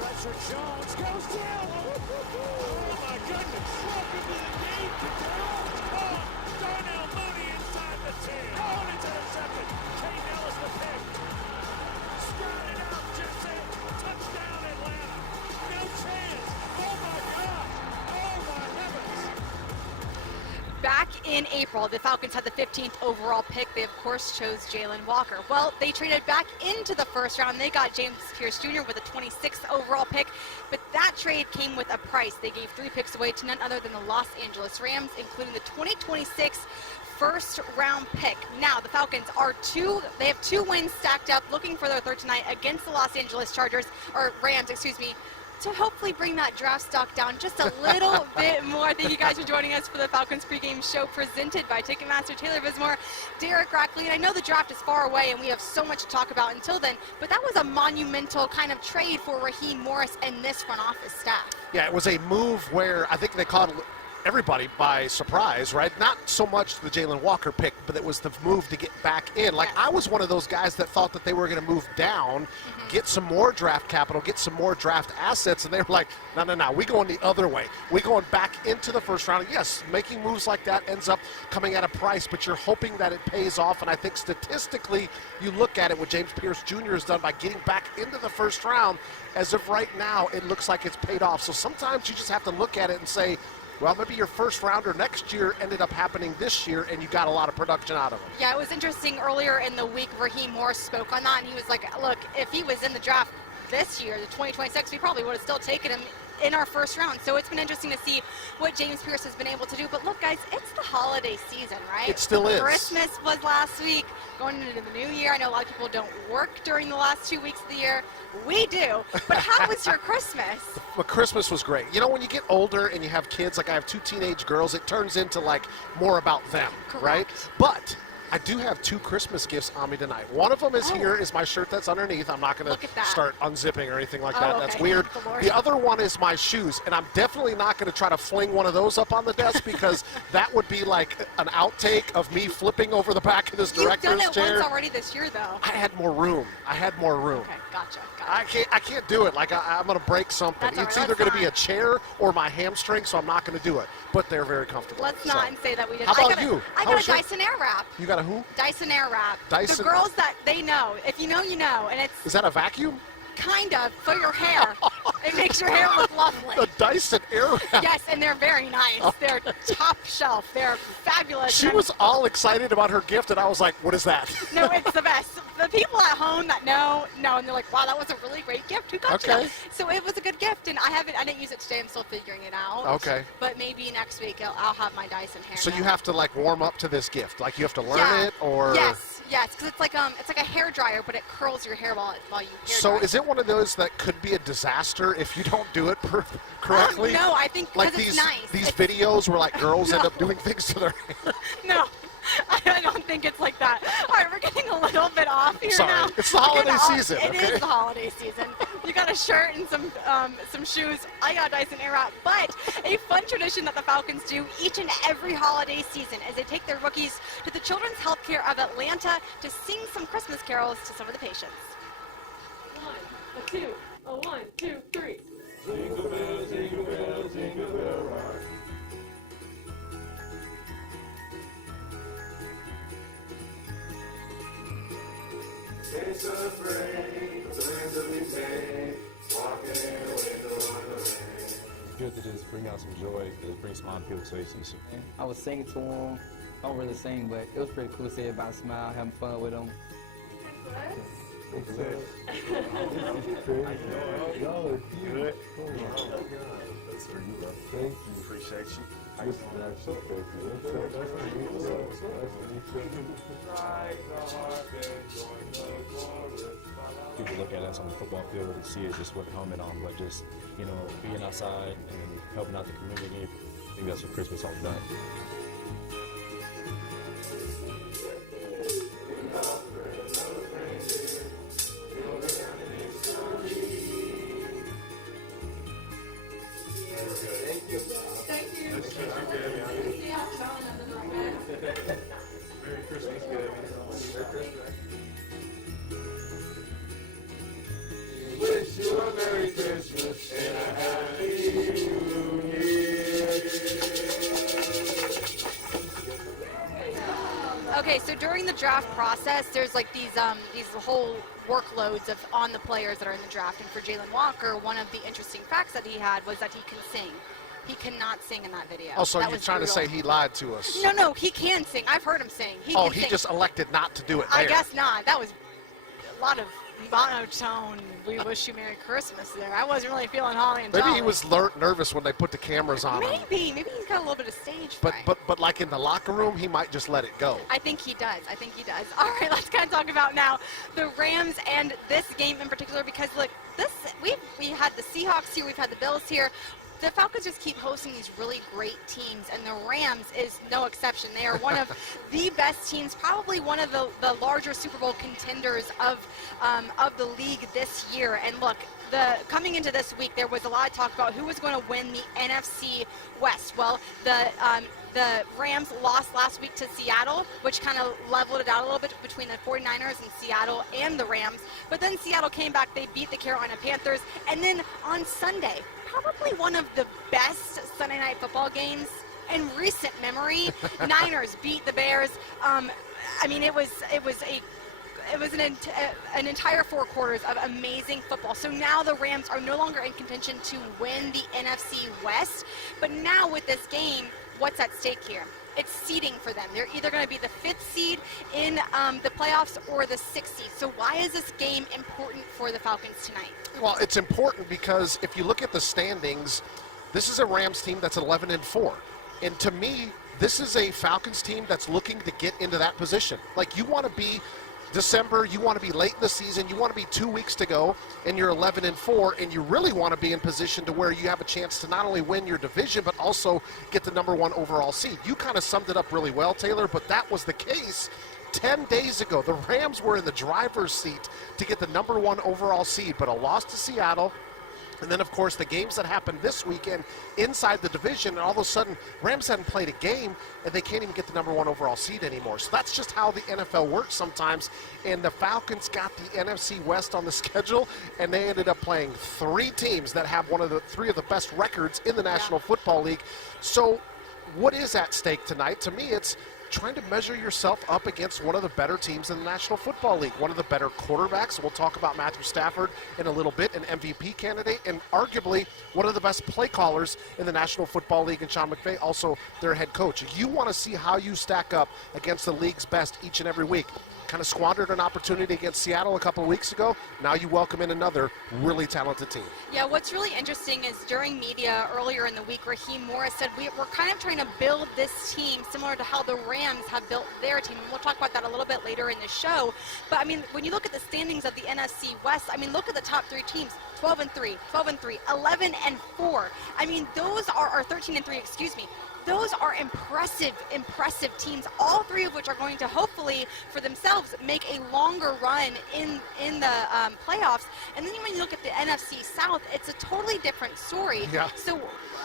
pressure. Jones goes down. Oh my goodness. Welcome to the game, Cadell. Oh, Darnell Mooney inside the 10. Oh, and it's intercepted. Kane Ellis the pick. Sprouted out, Jesse. Touchdown, Atlanta. No chance. Oh my God. Oh my heavens. Back in April, the Falcons had the 15th overall pick. They, of course, chose Jalen Walker. Well, they traded back into the first round. They got James Pierce Jr. with a 26th overall pick, but that trade came with a price. They gave 3 picks away to none other than the Los Angeles Rams, including the 2026 first-round pick. Now, the Falcons they have 2 wins stacked up, looking for their third tonight against the Los Angeles Rams, to hopefully bring that draft stock down just a little bit more. Thank you guys for joining us for the Falcons pregame show presented by Ticketmaster. Taylor Vismor, Derek Rackley, and I know the draft is far away and we have so much to talk about until then, but that was a monumental kind of trade for Raheem Morris and this front office staff. Yeah, it was a move where I think they caught everybody by surprise, right? Not so much the Jalen Walker pick, but it was the move to get back in. Like, I was one of those guys that thought that they were going to move down, get some more draft capital, get some more draft assets, and they were like, no, we going the other way. We going back into the first round. Yes, making moves like that ends up coming at a price, but you're hoping that it pays off, and I think statistically, you look at it, what James Pierce Jr. has done by getting back into the first round, as of right now, it looks like it's paid off. So sometimes you just have to look at it and say, well, maybe your first rounder next year ended up happening this year, and you got a lot of production out of him. Yeah, it was interesting. Earlier in the week, Raheem Morris spoke on that, and he was like, look, if he was in the draft this year, the 2026, we probably would have still taken him in our first round. So it's been interesting to see what James Pierce has been able to do. But look, guys, it's the holiday season, right? It still is. Christmas was last week, going into the new year. I know a lot of people don't work during the last 2 weeks of the year. We do. But how was your Christmas? Well, Christmas was great. You know, when you get older and you have kids, like I have 2 teenage girls, it turns into like more about them, Correct. right? But I do have 2 Christmas gifts on me tonight. One of them is here, is my shirt that's underneath. I'm not going to start unzipping or anything like that. Okay. That's weird. The other one is my shoes, and I'm definitely not going to try to fling one of those up on the desk because that would be like an outtake of me flipping over the back of this director's chair. You've done it once already this year, though. I had more room. Okay, gotcha. I can't do it. Like I'm going to break something. It's either going to be a chair or my hamstring, so I'm not going to do it. But they're very comfortable. Let's not and say that we did. How about you? I got a Dyson Airwrap. You got a who? Dyson Airwrap. Dyson. The girls that they know. If you know, you know. And it's Is that a vacuum? kind of for your hair. It makes your hair look lovely. The Dyson Airwrap. Yes, and they're very nice. They're top shelf. They're fabulous. She was all excited about her gift, and I was like, what is that? No, it's the best. The people at home that know, and they're like, wow, that was a really great gift. Who got you that? So it was a good gift, and I didn't use it today. I'm still figuring it out. Okay. But maybe next week I'll have my Dyson hair. So you have to like warm up to this gift. Like you have to learn it, or Yes, because it's like a hair dryer, but it curls your hair while you hair So dry. is it one of those that could be a disaster if you don't do it correctly? No, I think like because it's nice. These videos where like girls end up doing things to their hair. No, I don't think it's like that. All right, we're getting a little bit off here now. It's the holiday season. It is the holiday season. You got a shirt and some shoes. I got a Dyson Airwrap. But a fun tradition that the Falcons do each and every holiday season is they take their rookies to the Children's Healthcare of Atlanta to sing some Christmas carols to some of the patients. 1, a 2, a 1, 2, 3. Jingle bell, jingle bell, jingle bell rock. It's a frame, the things that we say, walking away the rain. Good to just bring out some joy, just bring smile to people's faces. I was singing to him. I don't really sing, but it was pretty cool to see everybody smile, having fun with him. Thank you. Y'all are cute. That's for you, bro. Thank you. Appreciate you. People look at us on the football field and see it just with a helmet on, but just, being outside and helping out the community. I think that's what Christmas is all about. Merry Christmas, Gabby. Merry Christmas. Wish you a Merry Okay, so during the draft process, there's like these whole workloads on the players that are in the draft. And for Jalen Walker, one of the interesting facts that he had was that he can sing. He cannot sing in that video. Oh, so that you're was trying brutal. to say he lied to us? No, he can sing. I've heard him sing. He He sing. just elected not to do it there. I guess not. That was a lot of monotone. We wish you Merry Christmas there. I wasn't really feeling holly and Maybe jolly. he was nervous when they put the cameras on him. Maybe he's got a little bit of stage But, fright. but like in the locker room, he might just let it go. I think he does. All right, let's kind of talk about now the Rams and this game in particular, because look, we had the Seahawks here, we've had the Bills here. The Falcons just keep hosting these really great teams, and the Rams is no exception. They are one of the best teams, probably one of the larger Super Bowl contenders of the league this year. And look, coming into this week, there was a lot of talk about who was going to win the NFC West. Well, the Rams lost last week to Seattle, which kind of leveled it out a little bit between the 49ers and Seattle and the Rams. But then Seattle came back, they beat the Carolina Panthers, and then on Sunday, probably one of the best Sunday night football games in recent memory, Niners beat the Bears. I mean, it was an entire 4 quarters of amazing football. So now the Rams are no longer in contention to win the NFC West. But now with this game, what's at stake here? It's seeding for them. They're either going to be the 5th seed in the playoffs or the 6th seed. So why is this game important for the Falcons tonight? Well, it's important because if you look at the standings, this is a Rams team that's 11-4. And to me, this is a Falcons team that's looking to get into that position. Like, you want to be December, you want to be late in the season, you want to be 2 weeks to go, and you're 11-4, and you really want to be in position to where you have a chance to not only win your division, but also get the #1 overall seed. You kind of summed it up really well, Taylor, but that was the case 10 days ago. The Rams were in the driver's seat to get the #1 overall seed, but a loss to Seattle. And then, of course, the games that happened this weekend inside the division, and all of a sudden, Rams hadn't played a game, and they can't even get the #1 overall seed anymore. So that's just how the NFL works sometimes. And the Falcons got the NFC West on the schedule, and they ended up playing 3 teams that have 3 of the best records in the National Football League. So what is at stake tonight? To me, it's trying to measure yourself up against one of the better teams in the National Football League, one of the better quarterbacks. We'll talk about Matthew Stafford in a little bit, an MVP candidate, and arguably one of the best play callers in the National Football League, and Sean McVay, also their head coach. You want to see how you stack up against the league's best each and every week. Kind of squandered an opportunity against Seattle a couple of weeks ago. Now you welcome in another really talented team. Yeah, what's really interesting is during media earlier in the week, Raheem Morris said we're kind of trying to build this team similar to how the Rams have built their team. And we'll talk about that a little bit later in the show. But, I mean, when you look at the standings of the NFC West, I mean, look at the top 3 teams. 12-3, 12-3, 11-4. I mean, those are 13-3, excuse me. Those are impressive teams, all 3 of which are going to hopefully, for themselves, make a longer run in the playoffs. And then when you look at the NFC South, it's a totally different story. Yeah. So,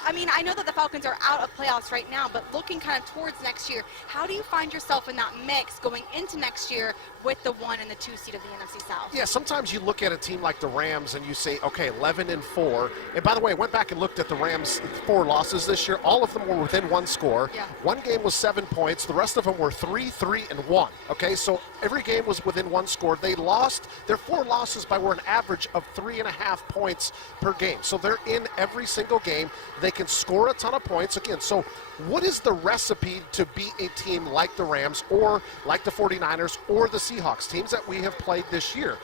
I mean, I know that the Falcons are out of playoffs right now, but looking kind of towards next year, how do you find yourself in that mix going into next year with the 1 and the 2 seed of the NFC South? Yeah, sometimes you look at a team like the Rams and you say, okay, 11-4. And by the way, I went back and looked at the Rams' 4 losses this year. All of them were within 1 score. Yeah. One game was 7 points. The rest of them were 3-3-1. Okay, so every game was within 1 score. They lost their 4 losses by an average of 3.5 points per game. So they're in every single game. They can score a ton of points. Again, so what is the recipe to beat a team like the Rams or like the 49ers or the Seahawks, teams that we have played this year?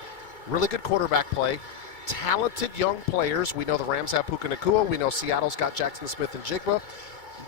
Really good quarterback play, talented young players. We know the Rams have Puka Nacua. We know Seattle's got Jackson Smith and Jigba.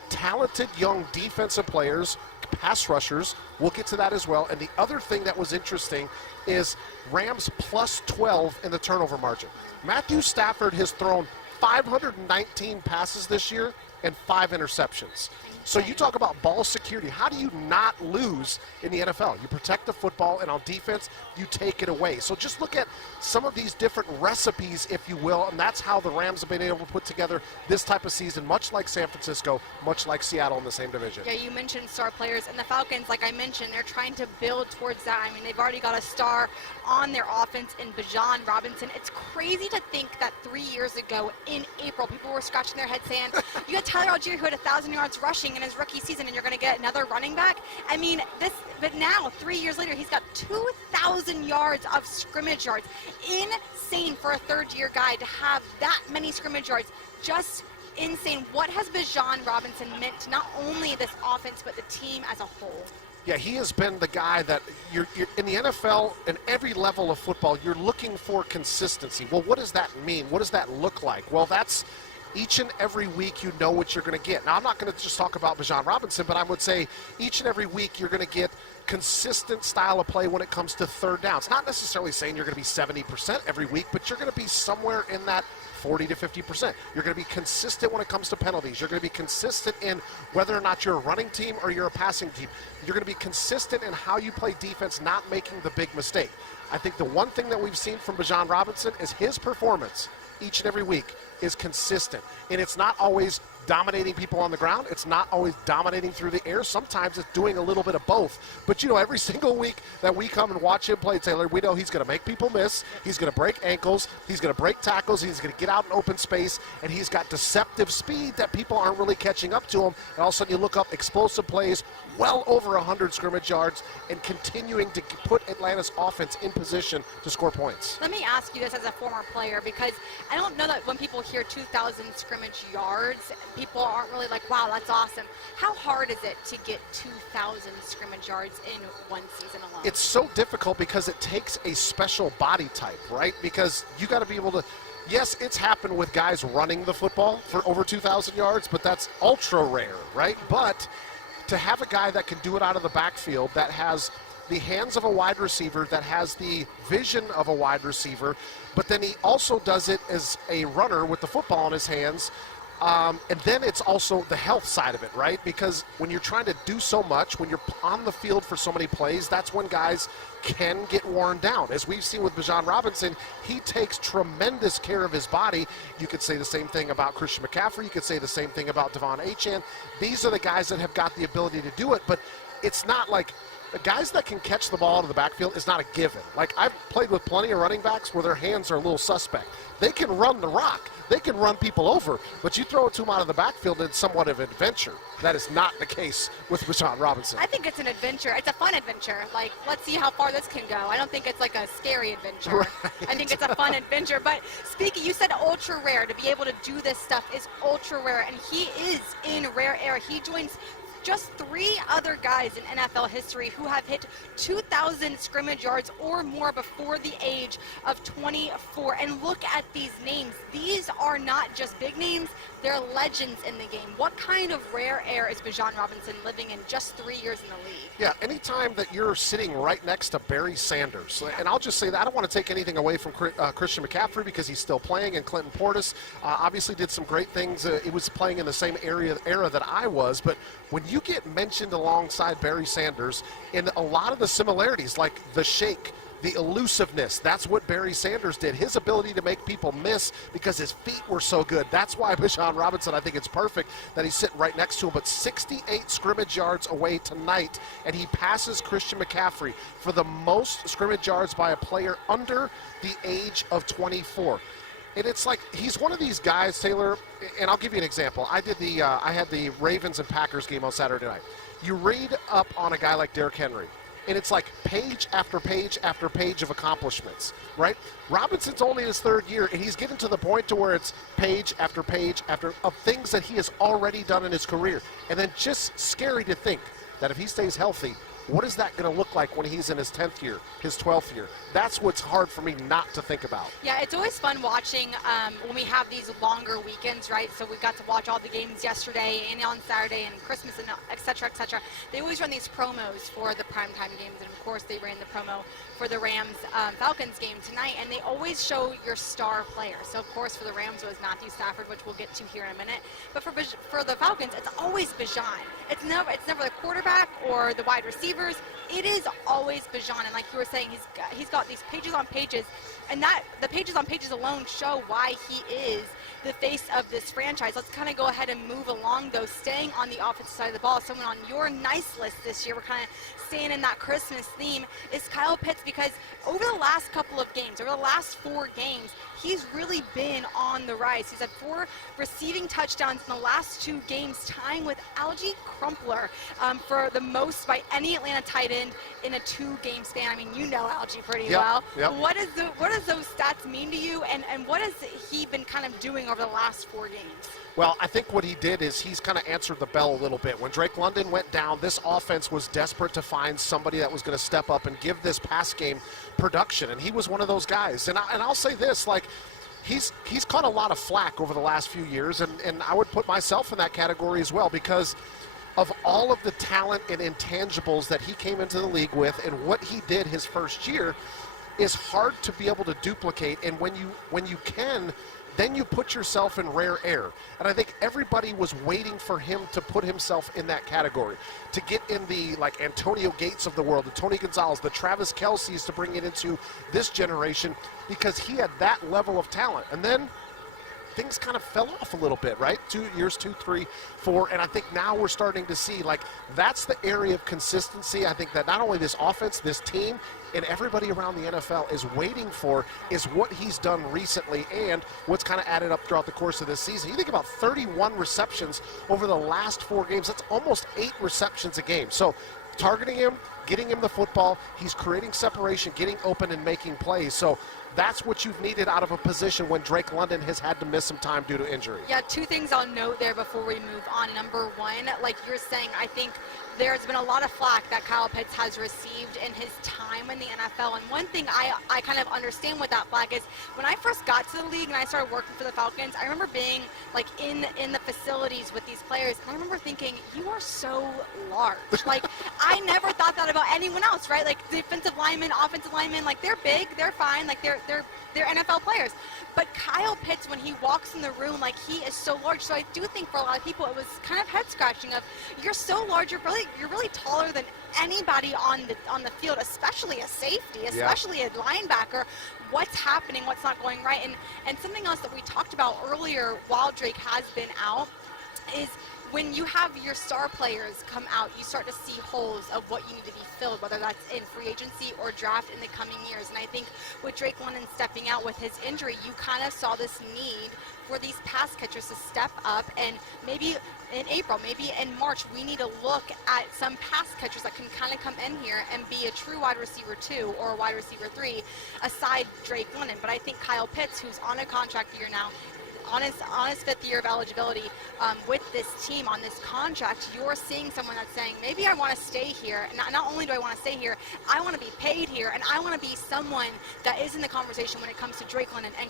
Talented young defensive players, pass rushers. We'll get to that as well. And the other thing that was interesting is Rams plus 12 in the turnover margin. Matthew Stafford has thrown 519 passes this year and 5 interceptions. So you talk about ball security. How do you not lose in the NFL? You protect the football, and on defense, you take it away. So just look at some of these different recipes, if you will, and that's how the Rams have been able to put together this type of season, much like San Francisco, much like Seattle in the same division. Yeah, you mentioned star players, and the Falcons, like I mentioned, they're trying to build towards that. I mean, they've already got a star on their offense in Bijan Robinson. It's crazy to think that 3 years ago in April, people were scratching their heads saying, you had Tyler Algier who had 1,000 yards rushing in his rookie season, and you're going to get another running back? I mean, but now, 3 years later, he's got 2,000 yards of scrimmage yards. Insane for a third-year guy to have that many scrimmage yards. Just insane. What has Bijan Robinson meant to not only this offense, but the team as a whole? Yeah, he has been the guy that you're in the NFL, in every level of football, you're looking for consistency. Well, what does that mean? What does that look like? Well, that's each and every week you know what you're going to get. Now, I'm not going to just talk about Bijan Robinson, but I would say each and every week you're going to get consistent style of play when it comes to third downs. Not necessarily saying you're going to be 70% every week, but you're going to be somewhere in that 40 to 50%. You're going to be consistent when it comes to penalties. You're going to be consistent in whether or not you're a running team or you're a passing team. You're going to be consistent in how you play defense, not making the big mistake. I think the one thing that we've seen from Bijan Robinson is his performance each and every week is consistent. And it's not always dominating people on the ground. It's not always dominating through the air. Sometimes it's doing a little bit of both. But, you know, every single week that we come and watch him play, Taylor, we know he's going to make people miss. He's going to break ankles. He's going to break tackles. He's going to get out in open space. And he's got deceptive speed that people aren't really catching up to him. And all of a sudden you look up explosive plays, well over 100 scrimmage yards, and continuing to put Atlanta's offense in position to score points. Let me ask you this as a former player, because I don't know that when people hear 2,000 scrimmage yards, people aren't really like, wow, that's awesome. How hard is it to get 2,000 scrimmage yards in one season alone? It's so difficult because it takes a special body type, right? Because you got to be able to, yes, it's happened with guys running the football for over 2,000 yards, but that's ultra rare, right? But to have a guy that can do it out of the backfield, that has the hands of a wide receiver, that has the vision of a wide receiver, but then he also does it as a runner with the football in his hands. And then it's also the health side of it, right? Because when you're trying to do so much, when you're on the field for so many plays, that's when guys can get worn down. As we've seen with Bijan Robinson, he takes tremendous care of his body. You could say the same thing about Christian McCaffrey. You could say the same thing about Devon Achane. These are the guys that have got the ability to do it, but it's not like the guys that can catch the ball out of the backfield is not a given. Like, I've played with plenty of running backs where their hands are a little suspect. They can run the rock. They can run people over, but you throw it to them out of the backfield, it's somewhat of an adventure. That is not the case with Bijan Robinson. I think it's an adventure. It's a fun adventure. Like, let's see how far this can go. I don't think it's like a scary adventure. Right. I think it's a fun adventure. But speaking, you said ultra rare. To be able to do this stuff is ultra rare, and he is in rare air. He joins just 3 other guys in NFL history who have hit 2,000 scrimmage yards or more before the age of 24. And look at these names. These are not just big names. They're legends in the game. What kind of rare air is Bijan Robinson living in just 3 years in the league? Yeah, anytime that you're sitting right next to Barry Sanders, and I'll just say that I don't want to take anything away from Christian McCaffrey because he's still playing, and Clinton Portis obviously did some great things. He was playing in the same era that I was, but when you get mentioned alongside Barry Sanders in a lot of the similarities, like the shake, the elusiveness, that's what Barry Sanders did. His ability to make people miss because his feet were so good. That's why Bijan Robinson, I think it's perfect that he's sitting right next to him. But 68 scrimmage yards away tonight, and he passes Christian McCaffrey for the most scrimmage yards by a player under the age of 24. And it's like he's one of these guys, Taylor, and I'll give you an example. I had the Ravens and Packers game on Saturday night. You read up on a guy like Derrick Henry, and it's like page after page after page of accomplishments, right? Robinson's only in his 3rd year, and he's getting to the point to where it's page after page of things that he has already done in his career. And then just scary to think that if he stays healthy, What is that going to look like when he's in his 10th year, his 12th year? That's what's hard for me not to think about. Yeah, it's always fun watching when we have these longer weekends, right? So we got to watch all the games yesterday and on Saturday and Christmas and et cetera, et cetera. They always run these promos for the primetime games, and of course they ran the promo for the Rams Falcons game tonight, and they always show your star player. So of course for the Rams it was Matthew Stafford, which we'll get to here in a minute. But for the Falcons, it's always Bijan. It's never the quarterback or the wide receivers. It is always Bijan, and like you were saying, he's got these pages on pages, and that the pages on pages alone show why he is the face of this franchise. Let's kind of go ahead and move along, though, staying on the offensive side of the ball. Someone on your nice list this year, we're kind of staying in that Christmas theme, is Kyle Pitts, because over the last couple of games, over the last 4 games, he's really been on the rise. He's had 4 receiving touchdowns in the last 2 games, tying with Algie Crumpler for the most by any Atlanta tight end in a 2-game span. I mean, you know Algie pretty well. Yep. What does those stats mean to you, and what has he been kind of doing over the last 4 games? Well, I think what he did is he's kind of answered the bell a little bit. When Drake London went down, this offense was desperate to find somebody that was going to step up and give this pass game production, and he was one of those guys. And I'll say this, like, he's caught a lot of flack over the last few years, and I would put myself in that category as well, because of all of the talent and intangibles that he came into the league with, and what he did his first year is hard to be able to duplicate. And when you can, then you put yourself in rare air. And I think everybody was waiting for him to put himself in that category, to get in the, like, Antonio Gates of the world, the Tony Gonzalez, the Travis Kelce's, to bring it into this generation, because he had that level of talent. And then things kind of fell off a little bit, right? 2 years, 2, 3, 4, and I think now we're starting to see, like, that's the area of consistency. I think that not only this offense, this team, and everybody around the NFL is waiting for is what he's done recently and what's kind of added up throughout the course of this season. You think about 31 receptions over the last 4 games. That's almost 8 receptions a game. So targeting him, getting him the football, he's creating separation, getting open and making plays. So that's what you've needed out of a position when Drake London has had to miss some time due to injury. Yeah, 2 things I'll note there before we move on. Number 1, like you're saying, I think there's been a lot of flack that Kyle Pitts has received in his time in the NFL. And one thing I kind of understand what that flack is, when I first got to the league and I started working for the Falcons, I remember being like in the facilities with these players, and I remember thinking, you are so large. Like, I never thought that about anyone else, right? Like, defensive linemen, offensive linemen, like, they're big, they're fine, like, they're NFL players. But Kyle Pitts, when he walks in the room, like, he is so large. So I do think for a lot of people it was kind of head scratching of, you're so large, you're really taller than anybody on the field, especially a safety, especially a linebacker. What's happening? What's not going right? And something else that we talked about earlier while Drake has been out is when you have your star players come out, you start to see holes of what you need to be filled, whether that's in free agency or draft in the coming years. And I think with Drake London stepping out with his injury, you kind of saw this need for these pass catchers to step up, and maybe in April, maybe in March, we need to look at some pass catchers that can kind of come in here and be a true wide receiver 2 or a wide receiver 3 aside Drake London. But I think Kyle Pitts, who's on a contract year now, on his 5th year of eligibility with this team on this contract, you're seeing someone that's saying, maybe I want to stay here. And not only do I want to stay here, I want to be paid here, and I want to be someone that is in the conversation when it comes to Drake London and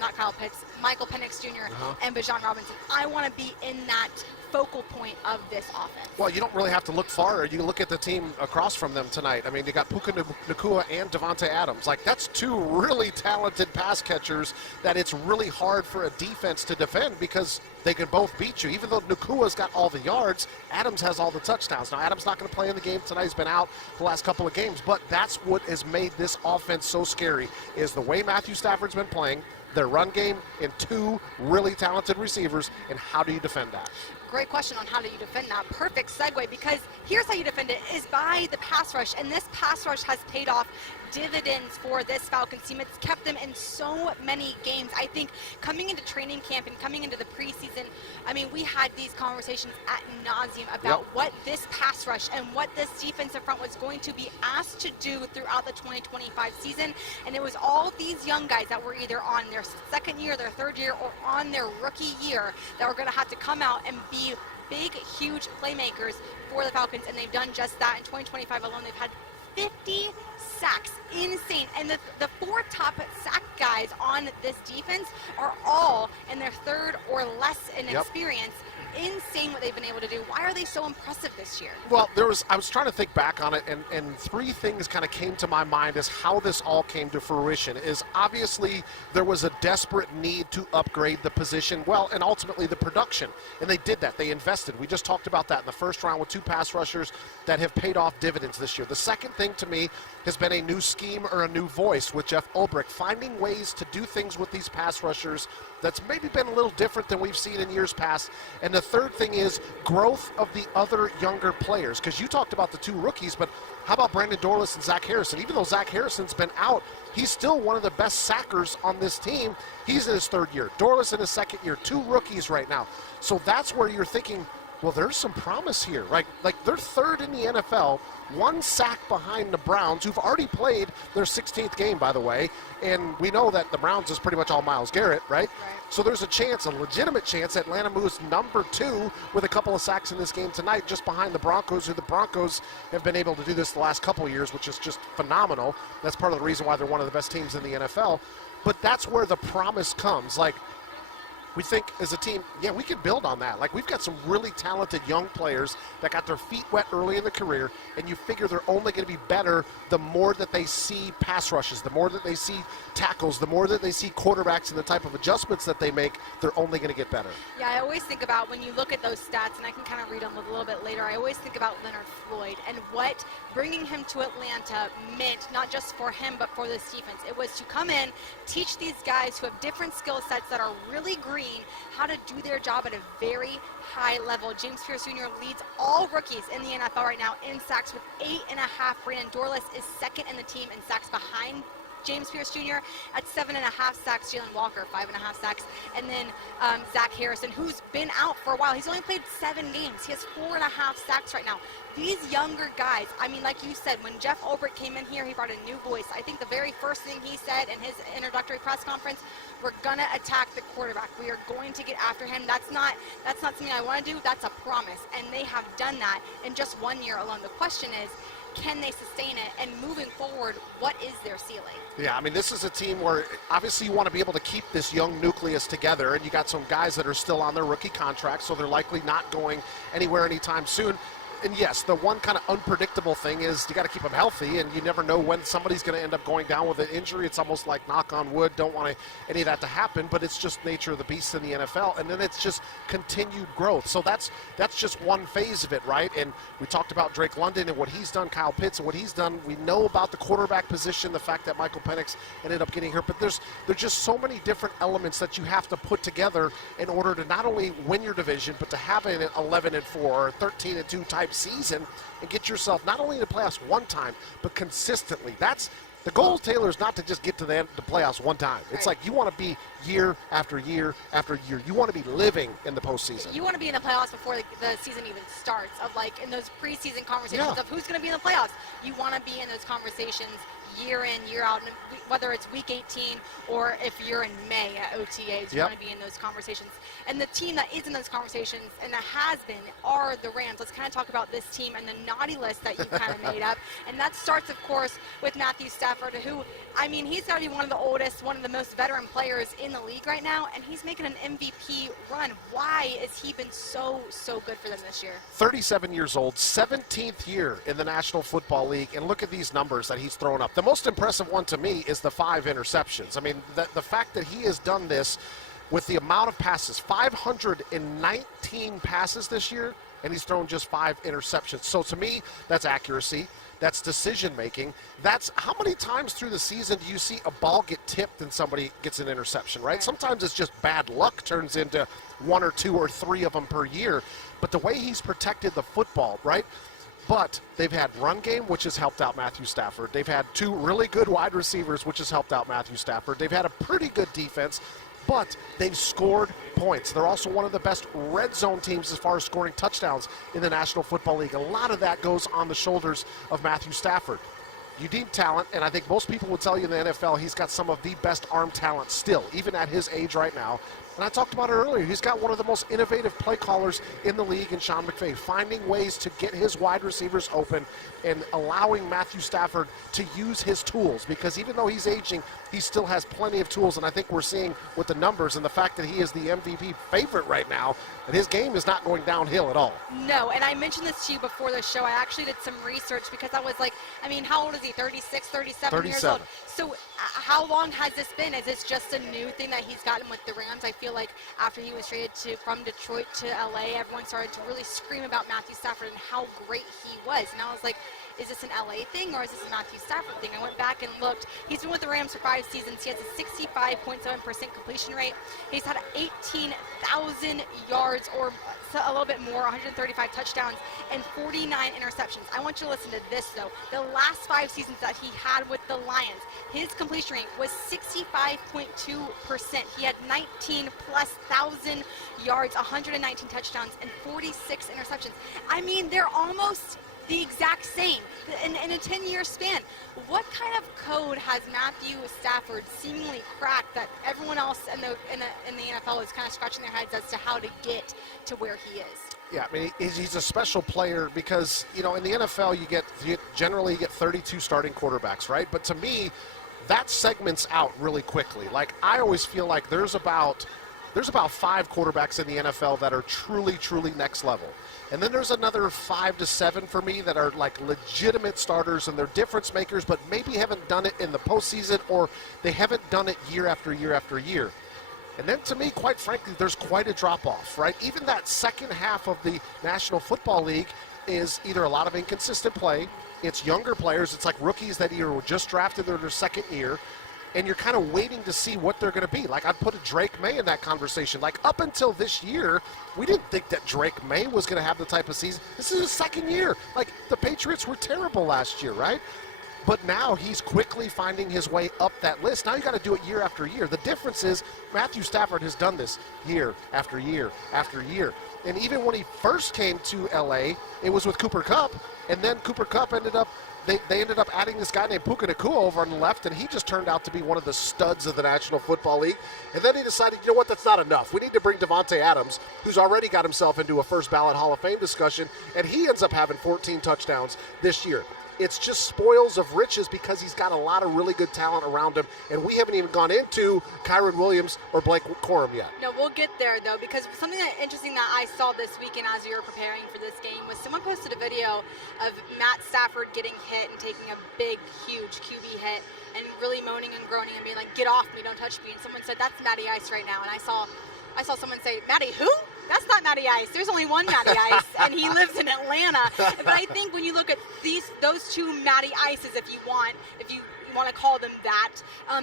not Kyle Pitts, Michael Penix Jr. And Bijan Robinson. I want to be in that focal point of this offense. Well, you don't really have to look far. You look at the team across from them tonight. I mean, you got Puka Nacua and Devontae Adams. Like, that's 2 really talented pass catchers that it's really hard for a defense to defend, because they can both beat you. Even though Nakua's got all the yards, Adams has all the touchdowns. Now, Adams not going to play in the game tonight. He's been out the last couple of games, but that's what has made this offense so scary, is the way Matthew Stafford's been playing, their run game, and 2 really talented receivers, and how do you defend that? Great question on how do you defend that. Perfect segue, because here's how you defend it, is by the pass rush, and this pass rush has paid off dividends for this Falcons team. It's kept them in so many games. I think coming into training camp and coming into the preseason, I mean, we had these conversations ad nauseum about what this pass rush and what this defensive front was going to be asked to do throughout the 2025 season. And it was all these young guys that were either on their 2nd year, their 3rd year, or on their rookie year that were going to have to come out and be big, huge playmakers for the Falcons, and they've done just that. In 2025 alone, they've had 50 sacks. Insane. And the 4 top sack guys on this defense are all in their 3rd or less in experience. Insane what they've been able to do. Why are they so impressive this year? Well, I was trying to think back on it, and 3 things kind of came to my mind as how this all came to fruition. Is obviously there was a desperate need to upgrade the position, well, and ultimately the production, and they did that. They invested. We just talked about that in the first round with 2 pass rushers that have paid off dividends this year. The second thing to me has been a new scheme or a new voice with Jeff Ulbrich, finding ways to do things with these pass rushers that's maybe been a little different than we've seen in years past. And the third thing is growth of the other younger players, because you talked about the 2 rookies, but how about Brandon Dorlus and Zach Harrison? Even though Zach Harrison's been out, he's still one of the best sackers on this team. He's in his 3rd year. Dorlus in his 2nd year. 2 rookies right now. So that's where you're thinking, well, there's some promise here, right? Like they're 3rd in the NFL, 1 sack behind the Browns, who've already played their 16th game, by the way. And we know that the Browns is pretty much all Myles Garrett, right? So there's a chance, a legitimate chance, Atlanta moves number 2 with a couple of sacks in this game tonight, just behind the Broncos, who the Broncos have been able to do this the last couple of years, which is just phenomenal. That's part of the reason why they're one of the best teams in the NFL. But that's where the promise comes. Like, we think as a team, yeah, we can build on that. Like, we've got some really talented young players that got their feet wet early in the career, and you figure they're only going to be better the more that they see pass rushes, the more that they see tackles, the more that they see quarterbacks and the type of adjustments that they make, they're only going to get better. Yeah, I always think about when you look at those stats, and I can kind of read them a little bit later, I always think about Leonard Floyd and what bringing him to Atlanta meant, not just for him, but for this defense. It was to come in, teach these guys who have different skill sets that are really green how to do their job at a very high level. James Pierce Jr. leads all rookies in the NFL right now in sacks with 8.5. Brandon Dorlus is 2nd in the team in sacks behind James Pierce Jr. at 7.5 sacks. Jalen Walker, 5.5 sacks. And then Zach Harrison, who's been out for a while. He's only played 7 games. He has 4.5 sacks right now. These younger guys, I mean, like you said, when Jeff Ulbrich came in here, he brought a new voice. I think the very first thing he said in his introductory press conference, we're going to attack the quarterback. We are going to get after him. That's not something I want to do. That's a promise. And they have done that in just 1 year alone. The question is, can they sustain it? And moving forward, what is their ceiling? Yeah, I mean, this is a team where obviously you want to be able to keep this young nucleus together, and you got some guys that are still on their rookie contracts, so they're likely not going anywhere anytime soon. And yes, the one kind of unpredictable thing is you got to keep them healthy, and you never know when somebody's going to end up going down with an injury. It's almost like knock on wood, don't want any of that to happen, but it's just nature of the beast in the NFL, and then it's just continued growth. So that's just one phase of it, right? And we talked about Drake London and what he's done, Kyle Pitts and what he's done. We know about the quarterback position, the fact that Michael Penix ended up getting hurt, but there's just so many different elements that you have to put together in order to not only win your division, but to have an 11-4 or 13-2 type season and get yourself not only in the playoffs one time, but consistently. That's the goal, Taylor, is not to just get to the playoffs one time. It's like you want to be year after year after year. You want to be living in the postseason. You want to be in the playoffs before the season even starts, of like in those preseason conversations of who's going to be in the playoffs. You want to be in those conversations year in, year out, and whether it's week 18 or if you're in May at OTAs, you want to be in those conversations. And the team that is in those conversations and that has been are the Rams. Let's kind of talk about this team and the naughty list that you've kind of made up. And that starts, of course, with Matthew Stafford, who, I mean, he's got to be one of the oldest, one of the most veteran players in the league right now, and he's making an MVP run. Why has he been so good for them this year? 37 years old, 17th year in the National Football League, and look at these numbers that he's thrown up. The most impressive one to me is the 5 interceptions. I mean, the fact that he has done this with the amount of passes, 519 passes this year, and he's thrown just 5 interceptions. So to me, that's accuracy. That's decision-making. That's how many times through the season do you see a ball get tipped and somebody gets an interception, right? Sometimes it's just bad luck turns into 1 or 2 or 3 of them per year. But the way he's protected the football, right? But they've had run game, which has helped out Matthew Stafford. They've had 2 really good wide receivers, which has helped out Matthew Stafford. They've had a pretty good defense, but they've scored points. They're also one of the best red zone teams as far as scoring touchdowns in the National Football League. A lot of that goes on the shoulders of Matthew Stafford. You need talent, and I think most people would tell you in the NFL he's got some of the best arm talent still, even at his age right now. And I talked about it earlier. He's got one of the most innovative play callers in the league in Sean McVay, finding ways to get his wide receivers open and allowing Matthew Stafford to use his tools, because even though he's aging, he still has plenty of tools. And I think we're seeing with the numbers and the fact that he is the MVP favorite right now, that his game is not going downhill at all. No, and I mentioned this to you before the show. I actually did some research because I was like, I mean, how old is he? 36, 37 years old? So how long has this been? Is this just a new thing that he's gotten with the Rams? I feel like after he was traded from Detroit to LA, everyone started to really scream about Matthew Stafford and how great he was. And I was like, is this an LA thing or is this a Matthew Stafford thing? I went back and looked. He's been with the Rams for 5 seasons. He has a 65.7% completion rate. He's had 18,000 yards or a little bit more, 135 touchdowns, and 49 interceptions. I want you to listen to this, though. The last 5 seasons that he had with the Lions, his completion rate was 65.2%. He had 19+ thousand yards, 119 touchdowns, and 46 interceptions. I mean, they're almost the exact same in a 10-year span. What kind of code has Matthew Stafford seemingly cracked that everyone else in the NFL is kind of scratching their heads as to how to get to where he is? Yeah, I mean, he's a special player because, you know, in the NFL you generally get 32 starting quarterbacks, right? But to me, that segments out really quickly. Like, I always feel like there's about 5 quarterbacks in the NFL that are truly, truly next level. And then there's another 5 to 7 for me that are like legitimate starters and they're difference makers, but maybe haven't done it in the postseason or they haven't done it year after year after year. And then to me, quite frankly, there's quite a drop-off, right? Even that second half of the National Football League is either a lot of inconsistent play, it's younger players, it's like rookies that either were just drafted or their second year, and you're kind of waiting to see what they're going to be. Like, I'd put a Drake May in that conversation. Like, up until this year, we didn't think that Drake May was going to have the type of season. This is his second year. Like, the Patriots were terrible last year, right? But now he's quickly finding his way up that list. Now you got to do it year after year. The difference is Matthew Stafford has done this year after year after year. And even when he first came to L.A., it was with Cooper Kupp, and then Cooper Kupp ended up They ended up adding this guy named Puka Nacua over on the left, and he just turned out to be one of the studs of the National Football League. And then he decided, you know what, that's not enough. We need to bring Devontae Adams, who's already got himself into a first-ballot Hall of Fame discussion, and he ends up having 14 touchdowns this year. It's just spoils of riches because he's got a lot of really good talent around him, and we haven't even gone into Kyron Williams or Blake Corum yet. No, we'll get there, though, because something interesting that I saw this weekend as we were preparing for this game was someone posted a video of Matt Stafford getting hit and taking a big, huge QB hit and really moaning and groaning and being like, get off me, don't touch me. And someone said, that's Matty Ice right now. And I saw someone say, Matty who? That's not Matty Ice. There's only one Matty Ice, and he lives in Atlanta. But I think when you look at those two Matty Ices, if you want to call them that,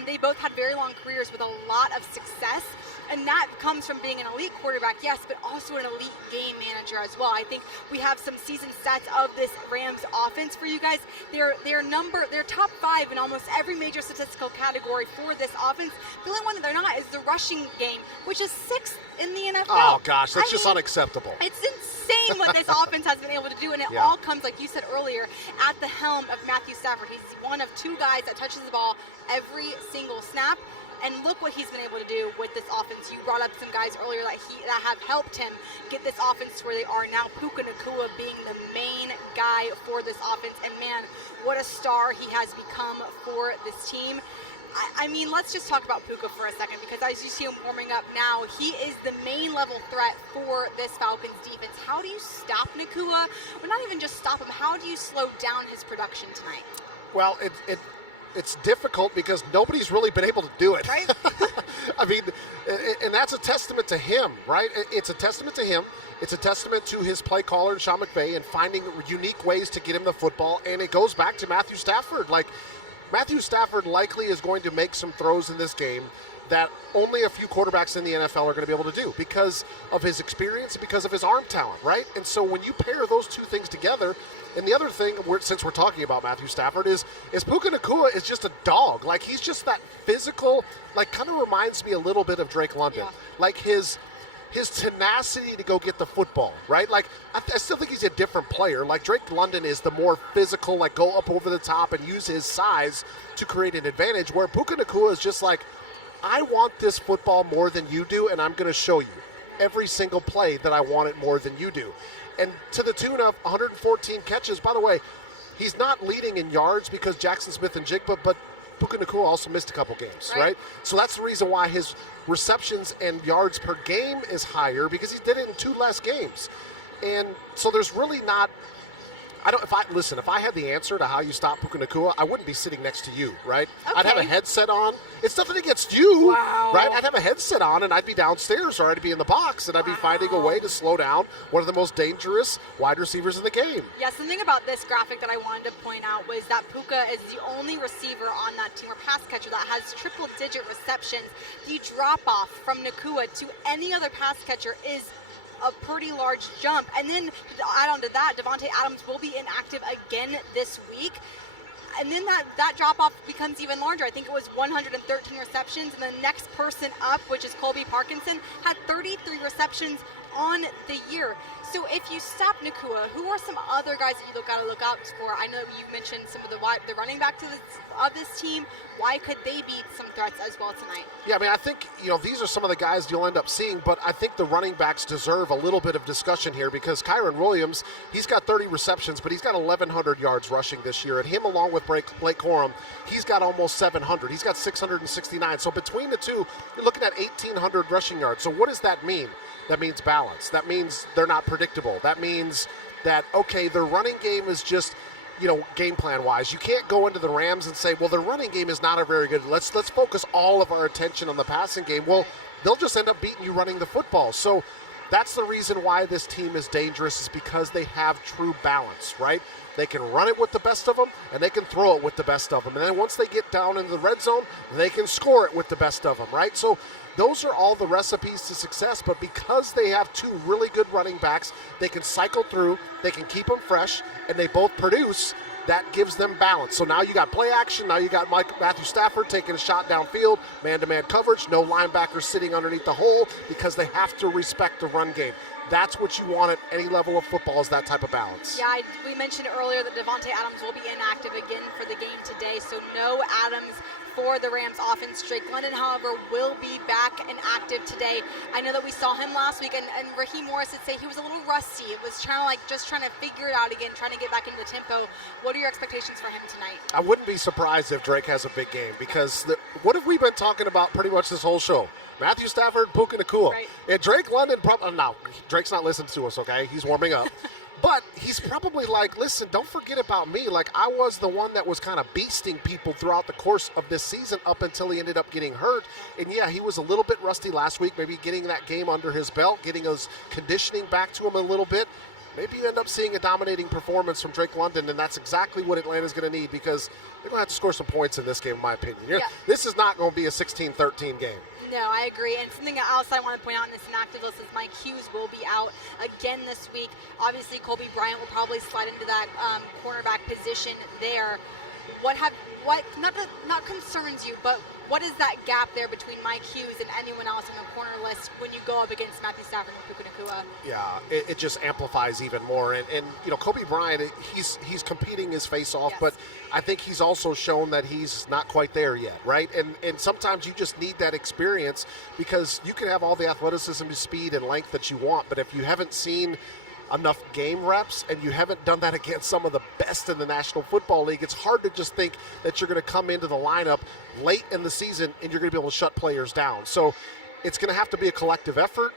they both had very long careers with a lot of success. And that comes from being an elite quarterback, yes, but also an elite game manager as well. I think we have some season stats of this Rams offense for you guys. They're top 5 in almost every major statistical category for this offense. The only one that they're not is the rushing game, which is 6th in the NFL. Oh, gosh, that's just unacceptable. It's insane what this offense has been able to do, and it all comes, like you said earlier, at the helm of Matthew Stafford. He's one of 2 guys that touches the ball every single snap. And look what he's been able to do with this offense. You brought up some guys earlier that have helped him get this offense to where they are now. Puka Nacua being the main guy for this offense. And man, what a star he has become for this team. I mean, let's just talk about Puka for a second, because as you see him warming up now, he is the main level threat for this Falcons defense. How do you stop Nacua? Well, not even just stop him. How do you slow down his production tonight? Well, it's difficult because nobody's really been able to do it. Right? I mean, and that's a testament to him, right? It's a testament to him. It's a testament to his play caller, Sean McVay, and finding unique ways to get him the football. And it goes back to Matthew Stafford. Like, Matthew Stafford likely is going to make some throws in this game that only a few quarterbacks in the NFL are going to be able to do because of his experience and because of his arm talent, right? And so when you pair those two things together, and the other thing, since we're talking about Matthew Stafford, is Puka Nacua is just a dog. Like, he's just that physical, like, kind of reminds me a little bit of Drake London. Yeah. Like, his tenacity to go get the football, right? Like, I still think he's a different player. Like, Drake London is the more physical, like, go up over the top and use his size to create an advantage, where Puka Nacua is just like, I want this football more than you do, and I'm going to show you every single play that I want it more than you do. And to the tune of 114 catches, by the way, he's not leading in yards because Jackson Smith and Jigba, but Puka Nacua also missed a couple games, right? So that's the reason why his receptions and yards per game is higher, because he did it in 2 less games. And so there's really not – if I had the answer to how you stop Puka Nacua, I wouldn't be sitting next to you, right? Okay. I'd have a headset on. It's nothing against you, right? I'd have a headset on, and I'd be downstairs, or I'd be in the box, and I'd be finding a way to slow down one of the most dangerous wide receivers in the game. Yes, the thing about this graphic that I wanted to point out was that Puka is the only receiver on that team, or pass catcher, that has triple-digit receptions. The drop-off from Nacua to any other pass catcher is a pretty large jump. And then to add on to that, Devontae Adams will be inactive again this week. And then that drop-off becomes even larger. I think it was 113 receptions. And the next person up, which is Colby Parkinson, had 33 receptions on the year. So if you stop Nacua, who are some other guys that you got to look out for? I know you mentioned some of the running backs of this team. Why could they be some threats as well tonight? Yeah, I mean, I think, these are some of the guys you'll end up seeing, but I think the running backs deserve a little bit of discussion here, because Kyron Williams, he's got 30 receptions, but he's got 1,100 yards rushing this year. And him, along with Blake Corum, he's got almost 700. He's got 669. So between the two, you're looking at 1,800 rushing yards. So what does that mean? That means balance. That means they're not predictable. That means that, okay, their running game is just, game plan-wise. You can't go into the Rams and say, well, their running game is not a very good. Let's focus all of our attention on the passing game. Well, they'll just end up beating you running the football. So that's the reason why this team is dangerous, is because they have true balance, right? They can run it with the best of them, and they can throw it with the best of them. And then once they get down into the red zone, they can score it with the best of them, right? So those are all the recipes to success. But because they have 2 really good running backs, they can cycle through, they can keep them fresh, and they both produce. That gives them balance. So now you got play action. Now you got Matthew Stafford taking a shot downfield, man-to-man coverage, no linebackers sitting underneath the hole, because they have to respect the run game. That's what you want at any level of football, is that type of balance. Yeah, we mentioned earlier that Devontae Adams will be inactive again for the game today, so no Adams for the Rams offense. Drake London, however, will be back and active today. I know that we saw him last week, and Raheem Morris would say he was a little rusty. It was trying to figure it out again, trying to get back into the tempo. What are your expectations for him tonight? I wouldn't be surprised if Drake has a big game, because what have we been talking about pretty much this whole show? Matthew Stafford, Puka Nacua. Right. And Drake London, Drake's not listening to us, okay? He's warming up. But he's probably like, listen, don't forget about me. Like, I was the one that was kind of beasting people throughout the course of this season up until he ended up getting hurt. And, yeah, he was a little bit rusty last week, maybe getting that game under his belt, getting his conditioning back to him a little bit. Maybe you end up seeing a dominating performance from Drake London, and that's exactly what Atlanta's going to need, because they're going to have to score some points in this game, in my opinion. Yeah. This is not going to be a 16-13 game. No, I agree. And something else I want to point out in this inactive list is Mike Hughes will be out again this week. Obviously, Colby Bryant will probably slide into that cornerback position there. What not concerns you, but what is that gap there between Mike Hughes and anyone else on the corner list when you go up against Matthew Stafford and Puka Nacua? Yeah, it just amplifies even more. And Colby Bryant, he's competing his face off, but I think he's also shown that he's not quite there yet, right? And sometimes you just need that experience, because you can have all the athleticism, speed, and length that you want, but if you haven't seen enough game reps and you haven't done that against some of the best in the National Football League, it's hard to just think that you're going to come into the lineup late in the season and you're going to be able to shut players down. So it's going to have to be a collective effort.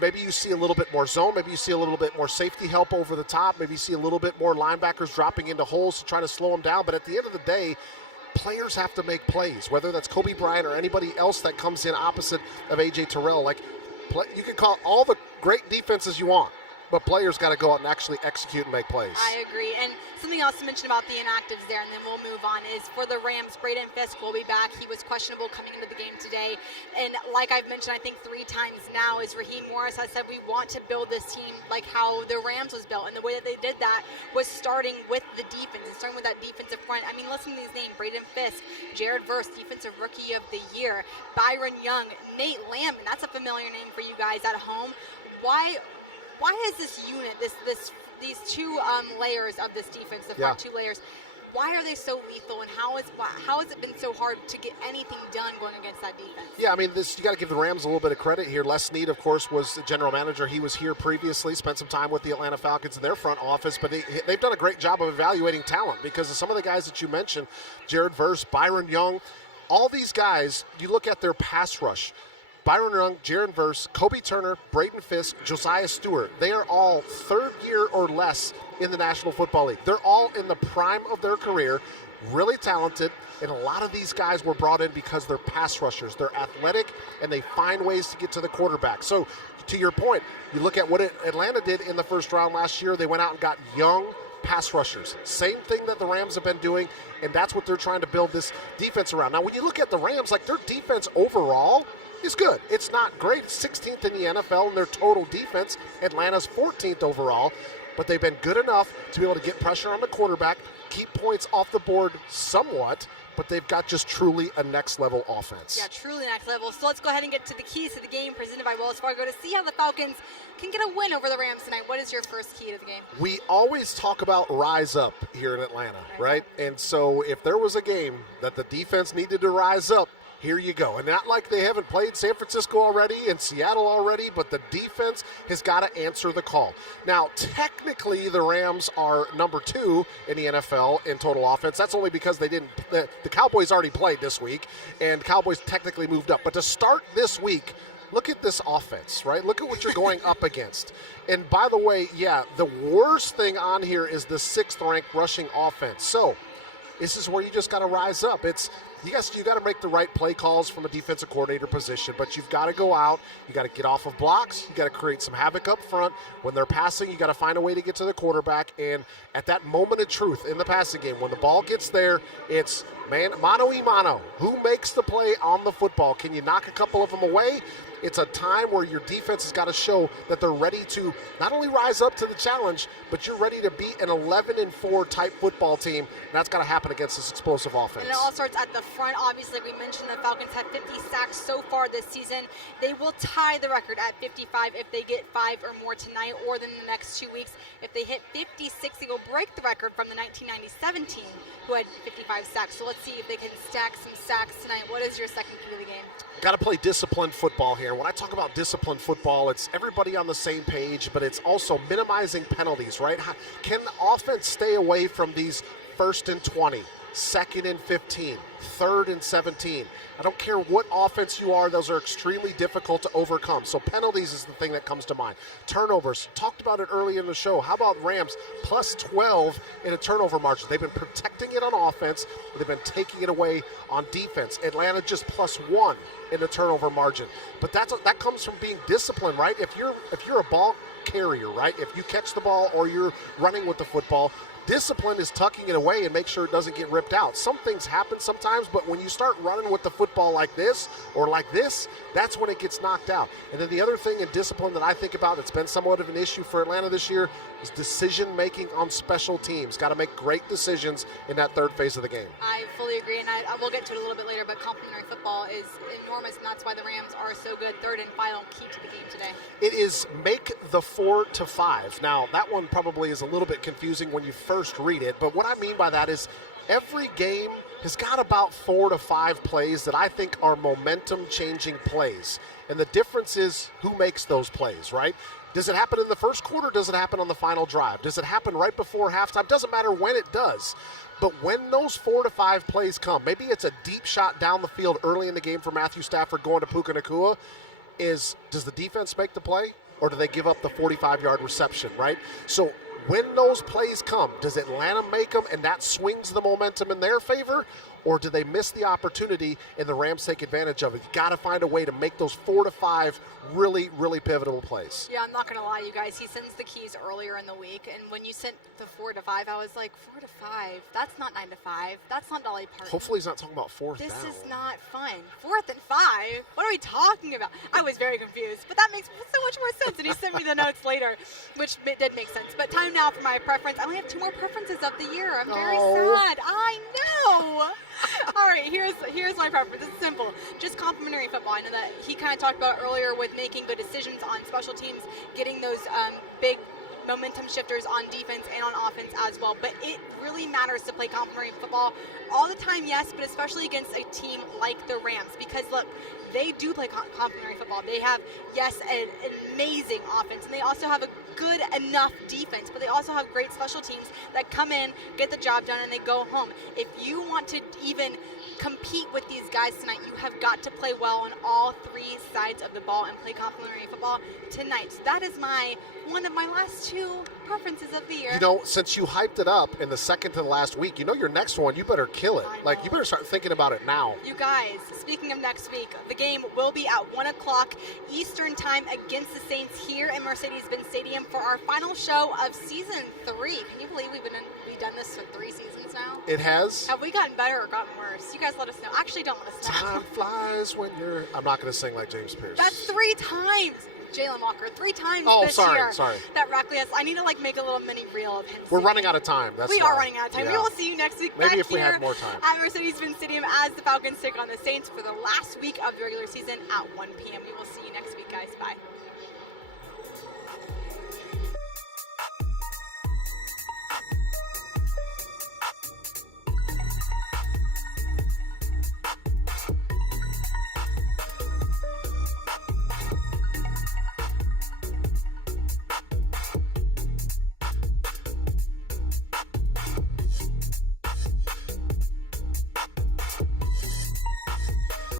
Maybe you see a little bit more zone. Maybe you see a little bit more safety help over the top. Maybe you see a little bit more linebackers dropping into holes to try to slow them down. But at the end of the day, players have to make plays, whether that's Colby Bryant or anybody else that comes in opposite of A.J. Terrell. You can call all the great defenses you want, but players got to go out and actually execute and make plays. I agree. And something else to mention about the inactives there, and then we'll move on, is for the Rams, Braden Fisk will be back. He was questionable coming into the game today. And like I've mentioned, I think 3 times now, is Raheem Morris has said we want to build this team like how the Rams was built. And the way that they did that was starting with the defense and starting with that defensive front. I mean, listen to these names: Braden Fisk, Jared Verse, Defensive Rookie of the Year, Byron Young, Nate Lamb, and that's a familiar name for you guys at home. Why is this unit, these 2 layers of this defense, the front 2 layers, Why are they so lethal, and how has it been so hard to get anything done going against that defense? Yeah, I mean, you got to give the Rams a little bit of credit here. Les Snead, of course, was the general manager. He was here previously, spent some time with the Atlanta Falcons in their front office, but they've done a great job of evaluating talent because of some of the guys that you mentioned, Jared Verse, Byron Young, all these guys, you look at their pass rush. Byron Young, Jared Verse, Kobe Turner, Braden Fisk, Josiah Stewart, they are all third year or less in the National Football League. They're all in the prime of their career, really talented, and a lot of these guys were brought in because they're pass rushers. They're athletic, and they find ways to get to the quarterback. So, to your point, you look at what Atlanta did in the first round last year. They went out and got young pass rushers. Same thing that the Rams have been doing, and that's what they're trying to build this defense around. Now, when you look at the Rams, like their defense overall is good. It's not great. It's 16th in the NFL in their total defense. Atlanta's 14th overall, but they've been good enough to be able to get pressure on the quarterback, keep points off the board somewhat, but they've got just truly a next-level offense. Yeah, truly next level. So let's go ahead and get to the keys to the game presented by Wells Fargo to see how the Falcons can get a win over the Rams tonight. What is your first key to the game? We always talk about rise up here in Atlanta, right? And so if there was a game that the defense needed to rise up, here you go. And not like they haven't played San Francisco already and Seattle already, but the defense has got to answer the call. Now, technically, the Rams are number 2 in the NFL in total offense. That's only because they didn't. The Cowboys already played this week, and Cowboys technically moved up. But to start this week, look at this offense, right? Look at what you're going up against. And by the way, yeah, the worst thing on here is the 6th-ranked rushing offense. So this is where you just got to rise up. You got to make the right play calls from a defensive coordinator position, but you've got to go out. You got to get off of blocks. You got to create some havoc up front. When they're passing, you got to find a way to get to the quarterback. And at that moment of truth in the passing game, when the ball gets there, it's mano y mano. Who makes the play on the football? Can you knock a couple of them away? It's a time where your defense has got to show that they're ready to not only rise up to the challenge, but you're ready to beat an 11-4 type football team. And that's got to happen against this explosive offense. And it all starts at the front. Obviously, we mentioned the Falcons had 50 sacks so far this season. They will tie the record at 55 if they get 5 or more tonight or in the next 2 weeks. If they hit 56, they will break the record from the 1997 team who had 55 sacks. So let's see if they can stack some sacks tonight. What is your second key of the game? Got to play disciplined football here. When I talk about disciplined football, it's everybody on the same page, but it's also minimizing penalties, right? Can the offense stay away from these 1st and 20, 2nd and 15, 3rd and 17? I don't care what offense you are, those are extremely difficult to overcome. So penalties is the thing that comes to mind. Turnovers, talked about it early in the show. How about Rams plus 12 in a turnover margin? They've been protecting it on offense, but they've been taking it away on defense. Atlanta just plus 1 in the turnover margin. But that comes from being disciplined, right? If you're a ball carrier, right? If you catch the ball or you're running with the football, discipline is tucking it away and make sure it doesn't get ripped out. Some things happen sometimes, but when you start running with the football like this or like this, that's when it gets knocked out. And then the other thing in discipline that I think about that's been somewhat of an issue for Atlanta this year is decision-making on special teams. Got to make great decisions in that 3rd phase of the game. I fully agree, and I will get to it a little bit later, but complementary football is enormous, and that's why the Rams are so good. 3rd and final key to the game today. It is make the 4 to 5. Now, that one probably is a little bit confusing when you first read it, but what I mean by that is every game has got about 4 to 5 plays that I think are momentum-changing plays. And the difference is who makes those plays, right? Does it happen in the first quarter? Does it happen on the final drive? Does it happen right before halftime? Doesn't matter when it does. But when those 4 to 5 plays come, maybe it's a deep shot down the field early in the game for Matthew Stafford going to Puka Nacua, does the defense make the play or do they give up the 45-yard reception, right? So when those plays come, does Atlanta make them and that swings the momentum in their favor? Or do they miss the opportunity and the Rams take advantage of it? You got to find a way to make those 4 to 5 really, really pivotal plays. Yeah, I'm not going to lie, you guys. He sends the keys earlier in the week, and when you sent the 4 to 5, I was like, 4 to 5? That's not 9 to 5. That's not Dolly Parton. Hopefully he's not talking about 4th down. This is not fun. 4th and 5? What are we talking about? I was very confused, but that makes so much more sense, and he sent me the notes later, which did make sense. But time now for my preference. I only have 2 more preferences of the year. I'm very sad. I know. All right, here's my preference. It's simple. Just complimentary football. I know that he kind of talked about earlier with making good decisions on special teams, getting those big momentum shifters on defense and on offense as well. But it really matters to play complementary football all the time, yes, but especially against a team like the Rams. Because, look, they do play complementary football. They have, yes, an amazing offense, and they also have a good enough defense, but they also have great special teams that come in, get the job done, and they go home. If you want to even compete with these guys tonight, you have got to play well on all three sides of the ball and play complementary football tonight. So that is one of my last two preferences of the year. You know, since you hyped it up in the second to the last week, you know your next one, you better kill it. Like, you better start thinking about it now. You guys, speaking of next week, the game will be at 1 o'clock Eastern time against the Saints here in Mercedes-Benz Stadium for our final show of season 3. Can you believe we've done this for 3 seasons now? It has. Have we gotten better or gotten worse? You guys let us know. Actually, don't let us know. Time flies when you're... I'm not going to sing like James Pierce. That's 3 times. Jalen Walker, 3 times this year. Sorry. That Rackley has. I need to make a little mini reel of him. We're running out of time. We are running out of time. Yeah. We will see you next week. Maybe back if we here had more time. at Mercedes-Benz Stadium as the Falcons take on the Saints for the last week of the regular season at 1 p.m. We will see you next week, guys. Bye.